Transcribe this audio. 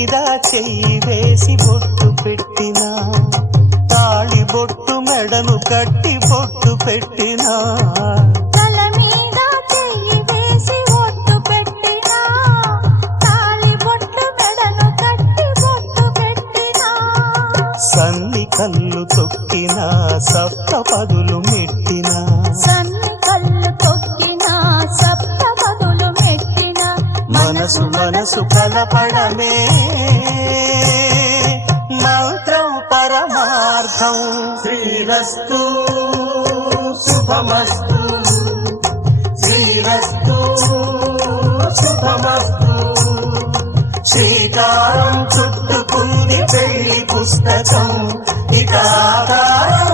మీద చెయ్యి వేసి బొట్టు పెట్టినా, తాళి బొట్టు మెడను కట్టి బొట్టు పెట్టినా, తల మీద చెయ్యి వేసి బొట్టు పెట్టినా, తాళి బొట్టు మెడను కట్టి బొట్టు పెట్టినా, సన్ని కళ్ళు తొక్కినా సప్త పదులు మెట్టినా, సన్ని కళ్ళు తొక్కినా సప్త పదులు మెట్టినా, మనసు మనసు కలపడమే మంత్రం పరమార్థం. శ్రీరస్తు శుభమస్తు, శ్రీరస్తు శుభమస్తు. శ్రీకారం చుట్టుకుంది పెళ్లి పుస్తకం, ఇక ఆకారం